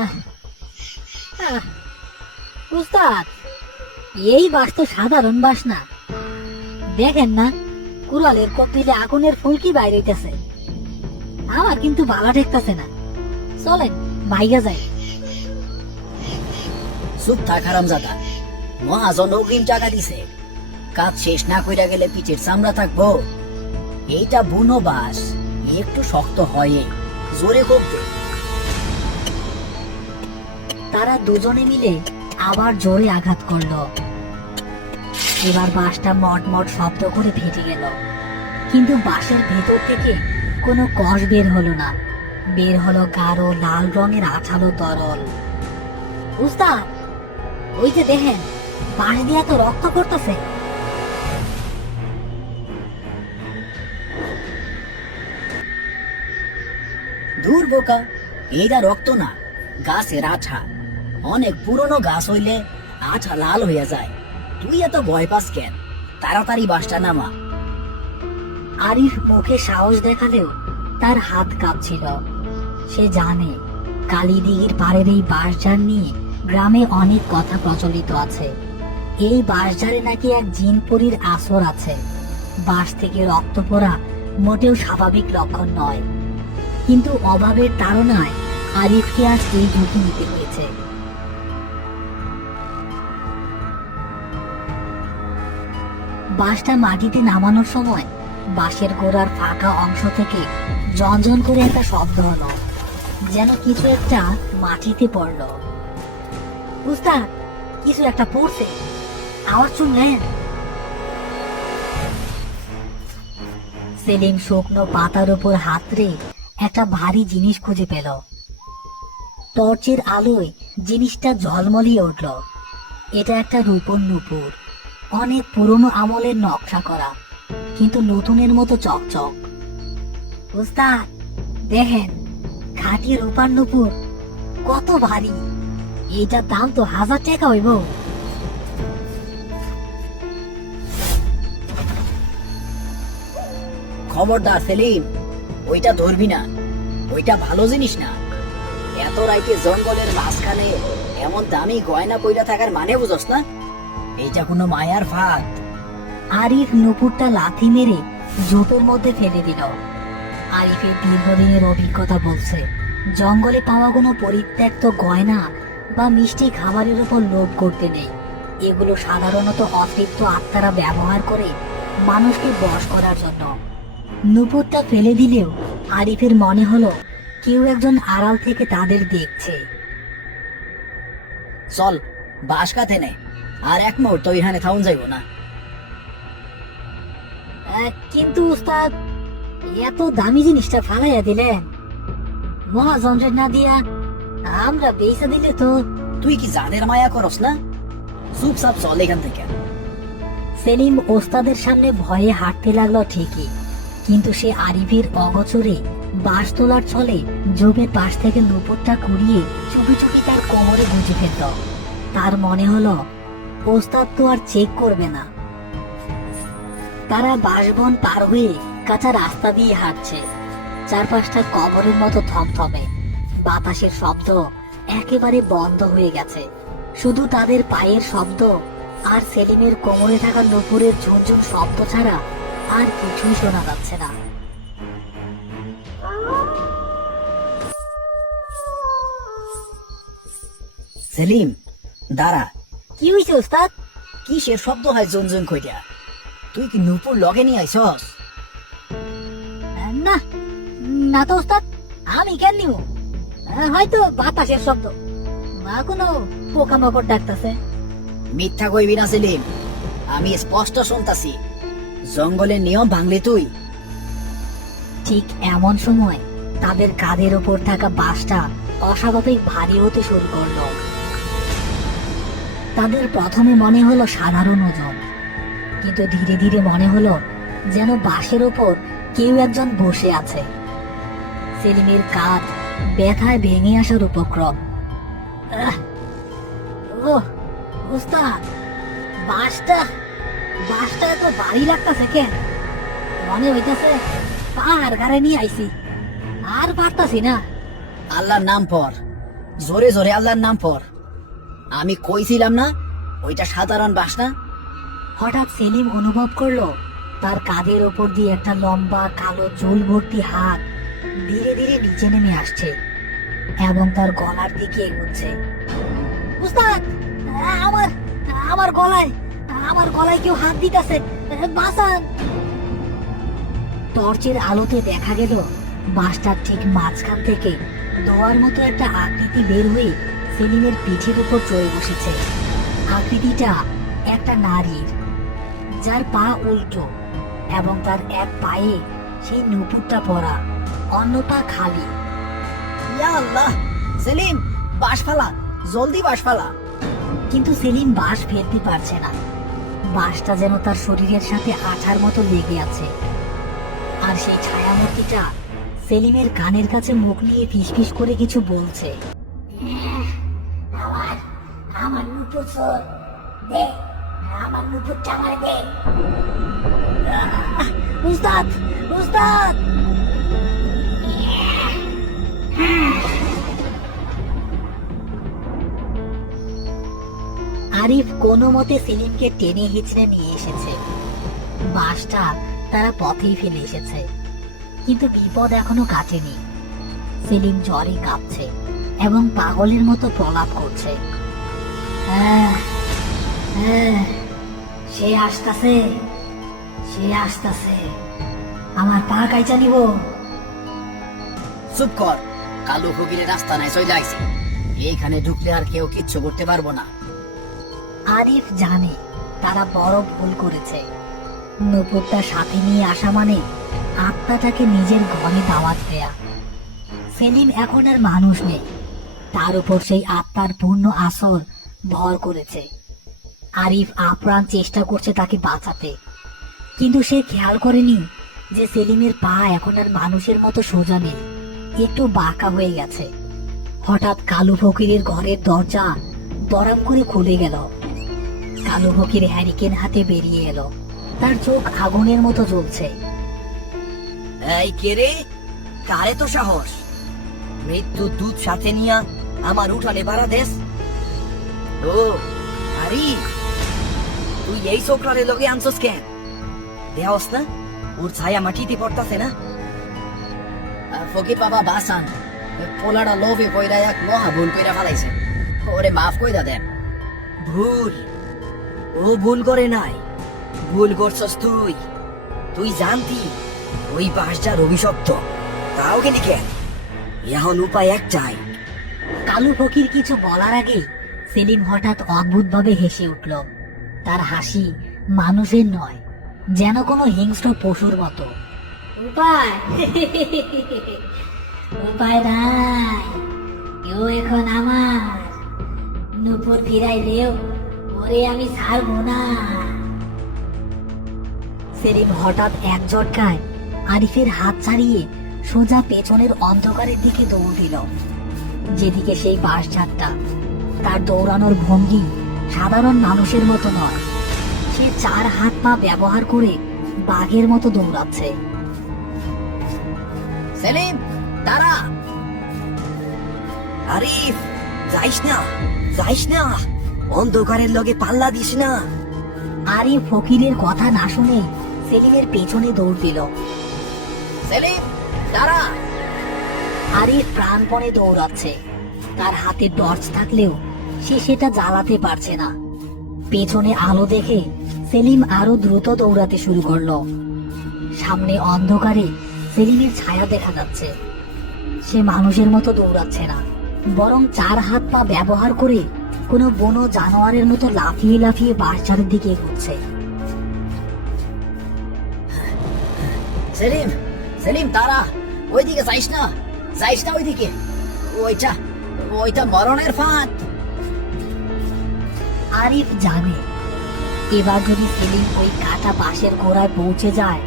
আহ, আহ, উস্তাদ, এই বাস তো সাধারণ বাস না। দেখেন না, কুড়ালের কপিলে আগুনের ফুলকি বাইরে হইতেছে। আমার কিন্তু ভালো ঠেকতেছে না। চলেন ভাইয়া যাই। চুপ থাক হারামজাদা। মহাজন অগ্রিম টাকা দিছে, কাজ শেষ না কইরা গেলে পিঠের চামড়া থাকবো। এইটা বুনো বাস, একটু শক্ত হয়, জোরে কোপ দে। তারা দুজনে মিলে আবার জোরে আঘাত করলো। এবার বাসটা মট মট শব্দ করে ফেটে গেল, কিন্তু বাসের ভেতর থেকে কোনো কষ বের হলো না। বের হলো গাঢ় লাল রঙের আঠালো তরল। উস্তাদ, ওই যে দেখেন, বাঁশ দিয়া তো রক্ত করতেছে। দূর বোকা, এইটা রক্ত না, গাছের আঠা। অনেক পুরনো গাছ হইলে আঠা লাল হইয়া যায়। তুই এত ভয় পাস কেন? তাড়াতাড়ি বাসটা নামা। আরিফ মুখে সাহস দেখালেও তার হাত কাঁপছিল। সে জানে কালীদিঘির পাড়ের এই বাঁশঝাড় নিয়ে গ্রামে অনেক কথা প্রচলিত আছে। এই বাঁশঝাড়ে নাকি এক জিনপরীর আসর আছে। বাঁশ থেকে রক্ত পড়া মোটেও স্বাভাবিক লক্ষণ নয়, কিন্তু অভাবের তাড়নায় আরিফকে আজ এই ঝুঁকি নিতে হয়েছে। বাঁশটা মাটিতে নামানোর সময় বাঁশের গোড়ার ফাঁকা অংশ থেকে ঝনঝন করে একটা শব্দ হলো, যেন কিছু একটা মাটিতে পড়লো। উস্তাদ, কিছু একটা পড়ছে, আওয়াজ শুনলেন? সেলিম শুকনো পাতার উপর হাতড়ে একটা ভারী জিনিস খুঁজে পেল। টর্চের আলোয় জিনিসটা ঝলমলিয়ে উঠল। এটা একটা রূপোর নূপুর, অনেক পুরনো আমলের নকশা করা, কিন্তু নতুনের মতো চকচক। উস্তাদ, দেখেন, খাঁটি রূপার নূপুর, কত ভারী! এইটার দাম তো 1000 টাকা হইব। খবরদার সেলিম, ওইটা ধরবি না। ওইটা ভালো জিনিস না। এত রাইতে জঙ্গলের মাঝখানে এমন দামি গয়না পইরা থাকার মানে বুঝস না? এইটা কোনো মায়ার ফাঁদ। আরিফ নূপুরটা লাথি মেরে ঝোপের মধ্যে ফেলে দিল। আরিফের দীর্ঘদিনের অভিজ্ঞতা বলছে, জঙ্গলে পাওয়া কোনো পরিত্যক্ত গয়না বা মিষ্টি খাবারের উপর লোভ করতে নেই। এগুলো সাধারণত অতৃপ্ত আত্মারা ব্যবহার করে মানুষকে বশ করার জন্য। নূপুরটা ফেলে দিলেও আরিফের মনে হলো কেউ একজন আড়াল থেকে তাদের দেখছে। চল, বাস কাতে নে, আর এক মুহূর্ত এখানে থাউন যাইব না। কিন্তু উস্তাদ, এত দামি জিনিসটা ফালাইয়া দিলেন, মহাজনরে না দিয়া আমরা বেচা দিলে তো। তুই কি জানের মায়া করস না? চুপচাপ চল এখান থেকে। সেলিম ওস্তাদের সামনে ভয়ে হাঁটতে লাগলো ঠিকই, কিন্তু সে আরিফের অগোচরে বাঁশ তোলার ছলে ঝোপের পাশ থেকে নূপুরটা কুড়িয়ে চুপি চুপি তার কোমরে গুঁজে ফেলল। তার মনে হলো ওস্তাদ তো আর চেক করবে না। তারা বাঁশবন পার হয়ে কাঁচা রাস্তা দিয়ে হাঁটছে। চারপাশটা কবরের মতো থমথমে। বাতাসের শব্দ একেবারে বন্ধ হয়ে গেছে। শুধু তাদের পায়ের শব্দ আর সেলিমের কোমরে থাকা নূপুরের ঝুনঝুন শব্দ ছাড়া আর কিছুই শোনা যাচ্ছে না। সেলিম, দাঁড়া। কি হয়েছে ওস্তাদ? কিসের শব্দ হয় জুনজুন কইরা? তুই কি নূপুর লগে নিয়ে আইছস? না, না তো ওস্তাদ, আমি কেন নিব? হয়তো বাতাসের শব্দ বা কোনো পোকামাকড় ডাকতেছে। মিথ্যা কইবি না সেলিম, আমি স্পষ্ট শুনতাছি। জঙ্গলের নিয়ম ভাঙলি তুই। ঠিক এমন সময় তাদের কাঁধের ওপর থাকা বাসটা অস্বাভাবিক ভারী হতে শুরু করলো। তাদের প্রথমে মনে হলো সাধারণ ওজন, কিন্তু ধীরে ধীরে মনে হলো যেন বাসের ওপর কেউ একজন বসে আছে। সেলিমের কাঁধ ব্যথায় ভেঙে আসার উপক্রম। ওহ উস্তাদ, বাসটা বাসটা এত ভারী লাগতেছে কেন? মনে হইতেছে পাহাড় ঘাড়ে নিয়ে আইছি, আর পারতাছি না। আল্লাহর নাম পর, জোরে জোরে আল্লাহর নাম পড়। আমি কইছিলাম না ওইটা সাধারণ বাস না। হঠাৎ সেলিম অনুভব করলো তার কাঁধের ওপর দিয়ে একটা লম্বা কালো চুল ভর্তি হাত ধীরে ধীরে নিচে নেমে আসছে এবং তার গলার দিকে এগোচ্ছে। উস্তাদ, আমার আমার গলায় আমার গলায় কেউ হাত দিতেছে, বাঁচান। টর্চের আলোতে দেখা গেল বাসটার ঠিক মাঝখান থেকে দোয়ার মতো একটা আকৃতি বের হয়ে সেলিমের পিঠের উপর চড়ে বসেছে। আকৃতিটা একটা নারীর, যার পা উল্টো এবং তার এক পায়ে সেই নুপুরটা পরা, অন্য পা খালি। ইয়া আল্লাহ, সেলিম বাস ফালা, জলদি বাস ফালা। কিন্তু সেলিম বাঁশ ফেলতে পারছে না। বাঁশটা যেন তার শরীরের সাথে আঠার মতো লেগে আছে। আর সেই ছায়ামূর্তিটা সেলিমের কানের কাছে মুখ নিয়ে ফিসফিস করে কিছু বলছে। আমার আমার নুপুর দে, আমার নুপুরটা আমার দে। উস্তাদ, উস্তাদ। আরিফ কোনো মতে সেলিমকে টেনে হিচড়ে নিয়ে এসেছে। বাসটা তারা পথেই ফেলে এসেছে, কিন্তু বিপদ এখনো কাটেনি। সেলিম জ্বরে কাঁপছে এবং পাগলের মতো প্রলাপ করছে। সে আসতেছে, সে আসতেছে, আমার পা কাইচা নিব। চুপ কর, কালু ফকিরের রাস্তা নাই চলে আইছে। এইখানে ঢুকলে আর কেউ কিচ্ছু করতে পারবো না। আরিফ জানে তারা বড় ভুল করেছে। নুপুরটা সাথে নিয়ে আসা মানে আত্মাটাকে নিজের ঘরে দাওয়াত দেয়া। সেলিম এখন আর মানুষ নেই, তার উপর সেই আত্মার পূর্ণ আসর ভর করেছে। আরিফ আপ্রাণ চেষ্টা করছে তাকে বাঁচাতে, কিন্তু সে খেয়াল করেনি যে সেলিমের পা এখন আর মানুষের মতো সোজা নেই, একটু বাঁকা হয়ে গেছে। হঠাৎ কালু ফকিরের ঘরের দরজা দরাম করে খুলে গেল। কালু ফকির হ্যারিকেন হাতে বেরিয়ে এলো, তার চোখ আগুনের মতো জ্বলছে। এই কে রে? কারে তো সাহস? মৃত্যু দুধ সাথে নিয়া আমার উঠানে পাড়া দেশ? ও আরি, তুই এই ছোকরারে লগে আনছস কেন? দেহস না ওর ছায়া মাটিতে পড়তাছে না? ফকির বাবা বাসান, পোলাটা লোভে কইরা এক মহা ভুল কইরা ফেলাইছে, ওরে মাফ কইরা দেন। ভুল? ও ভুল করে নাই, ভুল করছস তুই। তুই জানতি ওই বাসটার অভিশপ্ত, তাও গেলি কেন? এখন উপায় একটাই। কালু ফকির কিছু বলার আগে সেলিম হঠাৎ অদ্ভুতভাবে হেসে উঠল। তার হাসি মানুষের নয়, যেন কোনো হিংস্র পশুর মতো। উপায়? উপায় নাই, কেউ এখন আমার নুপুর ফিরাইলেও ওরে আমি ছাড়বো না। সেলিম হঠাৎ এক ঝটকায় আরিফের হাত ছাড়িয়ে সোজা পেছনের অন্ধকারের দিকে দৌড় দিল, যেদিকে সেই বাঁশঝাড়টা। তার দৌড়ানোর ভঙ্গি সাধারণ মানুষের মতো নয়, সে চার হাত পা ব্যবহার করে বাঘের মতো দৌড়াচ্ছে। সেলিম দাঁড়া! আরিফ যাইস না, যাইস না, অন্ধকারের লগে পাল্লা দিস না। আরিফ ফকিরের কথা না শুনে সেলিমের পেছনে দৌড় দিল। সেলিম দাঁড়া! আরিফ প্রাণপণে দৌড়াচ্ছে। তার হাতে টর্চ থাকলেও সে সেটা জ্বালাতে পারছে না। পেছনে আলো দেখে সেলিম আরো দ্রুত দৌড়াতে শুরু করলো। সামনে অন্ধকারে সেলিমের ছায়া দেখা যাচ্ছে। সে মানুষের মতো দৌড়াচ্ছে না, বরং চার হাত পা ব্যবহার করে কোনো বনো জানোয়ারের মতো লাফিয়ে লাফিয়ে বাঁশঝাড়ের দিকে এগোচ্ছে। সেলিম, সেলিম দাঁড়া! ওইদিকে যাইস না, যাইস না ওইদিকে। ওইটা ওইটা মরণের ফাঁদ। আরিফ জানে এবার যদি সেলিম ওই কাটা বাঁশের গোড়ায় পৌঁছে যায়,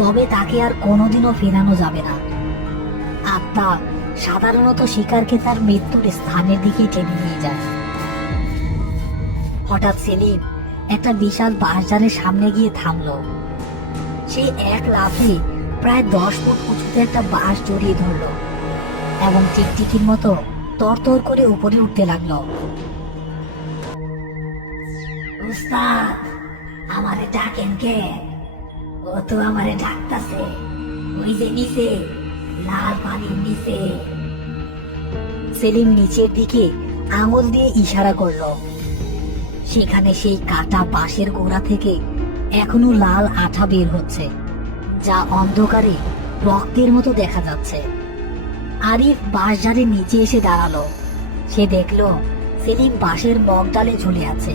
তবে তাকে আর কোনোদিনও ফেরানো যাবে না। আত্মা সাধারণত শিকারকে তার মৃত্যুর স্থানের দিকে টেনে নিয়ে যায়। হঠাৎ সেলিম একটা বিশাল বাঁশঝাড়ের সামনে গিয়ে থামলো। সে এক লাফে প্রায় 10 ফুট উঁচুতে একটা বাঁশ জড়িয়ে ধরলো এবং টিকটিকির মতো তরতর করে উপরে উঠতে লাগলো। উস্তাদ, আমারে ডাকেন কে? ও তো আমারে ডাকতাছে, ওই যে নিচে, লাল পানির নিচে। সেলিম নিচের দিকে আঙুল দিয়ে ইশারা করলো। সেখানে সেই কাটা বাঁশের গোড়া থেকে এখনো লাল আঠা বের হচ্ছে, যা অন্ধকারে রক্তের মতো দেখা যাচ্ছে। আরিফ বাঁশঝাড়ের নিচে এসে দাঁড়ালো। সে দেখলো সেলিম বাঁশের মগডালে ঝুলে আছে,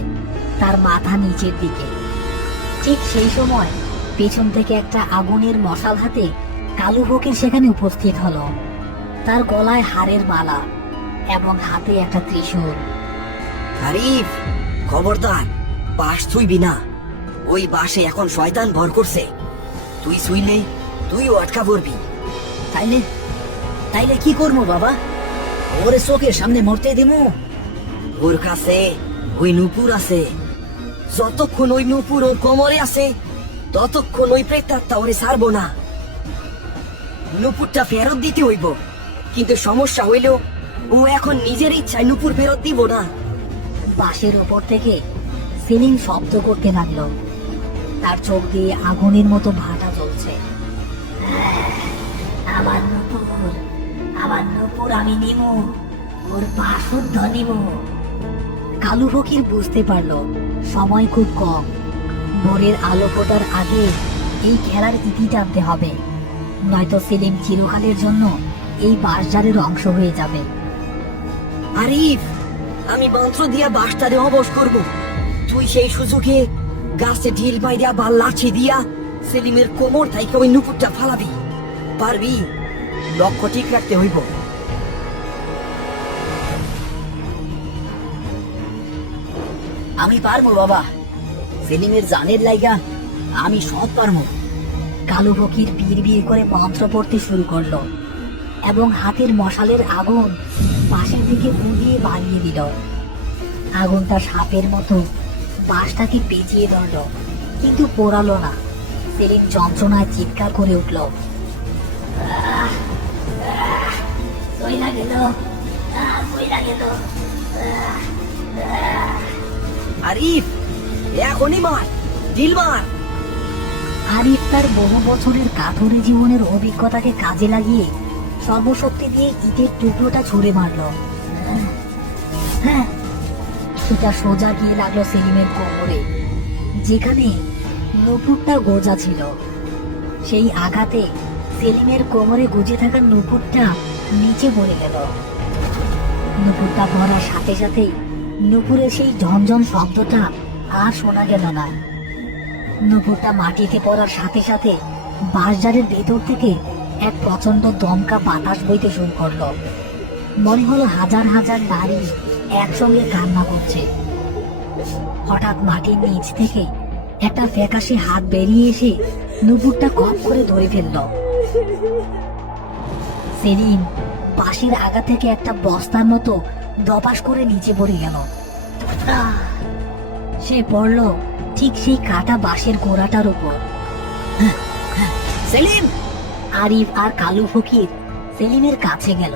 তার মাথা নিচের দিকে। ঠিক সেই সময় পেছন থেকে একটা আগুনের মশাল হাতে কালু ফকির সেখানে উপস্থিত হলো। তার গলায় হাড়ের মালা এবং হাতে একটা ত্রিশূল। আরিফ, খবরদার, বাঁশ ছুঁইবি না। ওই বাঁশে এখন শয়তান ভর করছে। তুই ছুঁইলে তুইও আটকা পড়বি। তাইলে তাইলে কি করবো বাবা? ওরে চোখের সামনে মরতে দিমু? ওর কাছে ওই নূপুর আছে। যতক্ষণ ওই নূপুর ওর কোমরে আছে, ততক্ষণ ওই প্রেতাত্মা ওরে ছাড়বো না। নূপুরটা ফেরত দিতে হইব, কিন্তু সমস্যা হইল ও এখন নিজের ইচ্ছায় নূপুর ফেরত দিব না। বাঁশের উপর থেকে সেলিম শব্দ করতে লাগলো। তার চোখ দিয়ে আগুনের মতো ভাটা জ্বলছে। আমার নূপুর, আমার নূপুর আমি নিমু, ওর পা শুদ্ধ নিমু। কালু ফকির বুঝতে পারলো সময় খুব কম। ভোরের আলো ফোটার আগে এই খেলার ইতি টানতে হবে, নয়তো সেলিম চিরকালের জন্য এই বাঁশঝাড়ের অংশ হয়ে যাবে। আরিফ, আমি মন্ত্র দিয়া বাঁশটারে অবশ করব। তুই সেই সুযোগে গাছে ঢিল বাইরা বা লাঠি দিয়া সেলিমের কোমর থেকে ওই নুপুরটা ফালাবি। পারবি? লক্ষ্য ঠিক রাখতে হইব। আমি পারবো বাবা, সেলিমের জানের লাইগা আমি সব পারবো। কালু ফকির বিড় করে মন্ত্র পড়তে শুরু করলো এবং হাতের মশালের আগুন বাঁশের দিকে বুলিয়ে বাড়িয়ে দিল। আগুনটা সাপের মতো বাঁশটাকে পেঁচিয়ে ধরল, কিন্তু পোড়ালো না। সেলিম যন্ত্রণায় চিৎকার করে উঠল। আরিফ, এখনই মার, ঢিল মার। আরিফ তার বহু বছরের কাঠুরে জীবনের অভিজ্ঞতাকে কাজে লাগিয়ে সর্বশক্তি দিয়ে ইটের টুকরোটা ছুঁড়ে মারল। হ্যাঁ, সেটা সোজা গিয়ে লাগলো সেলিমের কোমরে, যেখানে নুপুরটা গোজা ছিল। সেই আঘাতে সেলিমের কোমরে গুজে থাকা নুপুরটা নিচে পড়ে গেল। নুপুরটা পড়ার সাথে সাথেই নুপুরের সেই ঝনঝন শব্দটা আর শোনা গেল না। নুপুরটা মাটিতে পড়ার সাথে সাথে বাঁশঝাড়ের ভেতর থেকে এক প্রচন্ড দমকা বাতাস বইতে শুরু করলো। মনে হলো হাজার হাজার নারী একসঙ্গে কান্না করছে। হঠাৎ মাটির নিচ থেকে একটা ফ্যাকাশে হাত বেরিয়ে এসে নুপুরটা কপ করে ধরে ফেলল। সেলিম বাঁশের আগা থেকে একটা বস্তার মতো দপাস করে নিচে পড়ে গেল। সে পড়ল ঠিক সেই কাটা বাঁশের গোড়াটার উপর। সেলিম! আরিফ আর কালু ফকির সেলিমের কাছে গেল।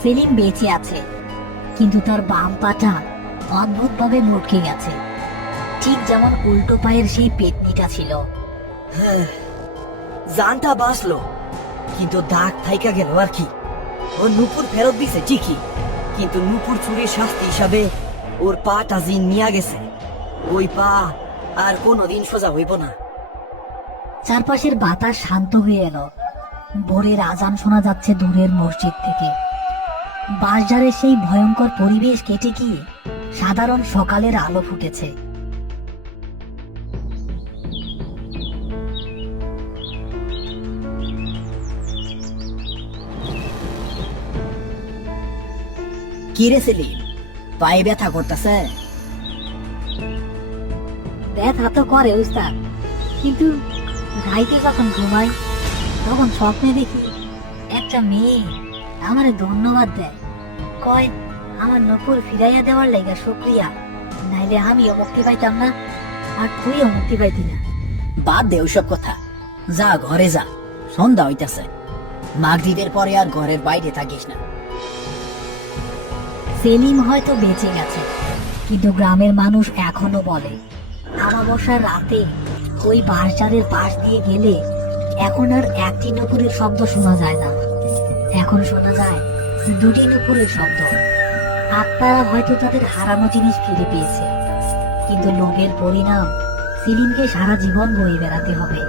সেলিম বেঁচে আছে, কিন্তু তার বাম পাটা অদ্ভুতভাবে মটকে গেছে, ঠিক যেমন উল্টো পায়ের সেই পেটনিটা ছিল। হ্যাঁ, জানটা বাঁচলো, কিন্তু দাগ থাইকা গেল আর কি। ও নুপুর ফেরত দিছে ঠিকই, কিন্তু নুপুর চুরির শাস্তি হিসাবে ওর পাটা জিন নিয়ে গেছে। ওই পা আর কোনোদিন সোজা হইব না। চারপাশের বাতাস শান্ত হয়ে এলো। ভোরের আজান শোনা যাচ্ছে দূরের মসজিদ থেকে। বাঁশঝাড়ের সেই ভয়ঙ্কর পরিবেশ কেটে গিয়ে সাধারণ সকালের আলো ফুটেছে। কি রে সেলিম, পায়ে ব্যথা করতেছে? ব্যথা তো করে উস্তাদ, কিন্তু রাইতে যখন ঘুমাই তখন স্বপ্নে দেখি একটা মেয়ে আমারে ধন্যবাদ দেয়, কয় আমার নপুর ফিরাইয়া দেওয়ার লাইগা শুক্রিয়া, নাইলে আমিও মুক্তি পাইতাম না আর তুইও মুক্তি পাইতি না। বাদ দে ওসব কথা, যা ঘরে যা, সন্ধ্যা হইতাছে। মাগরিবের পরে আর ঘরের বাইরে থাকিস না। সেলিম হয়তো বেঁচে গেছে, কিন্তু গ্রামের মানুষ এখনো বলে আমাবস্যার রাতে ওই বাঁশঝাড়ের পাশ দিয়ে গেলে এখন আর একটি নুপুরের শব্দ শোনা যায় না, এখন শোনা যায় দুটি নুপুরের শব্দ। আত্মারা হয়তো তাদের হারানো জিনিস ফিরে পেয়েছে, কিন্তু লোভের পরিণাম সেলিমকে সারা জীবন বয়ে বেড়াতে হবে।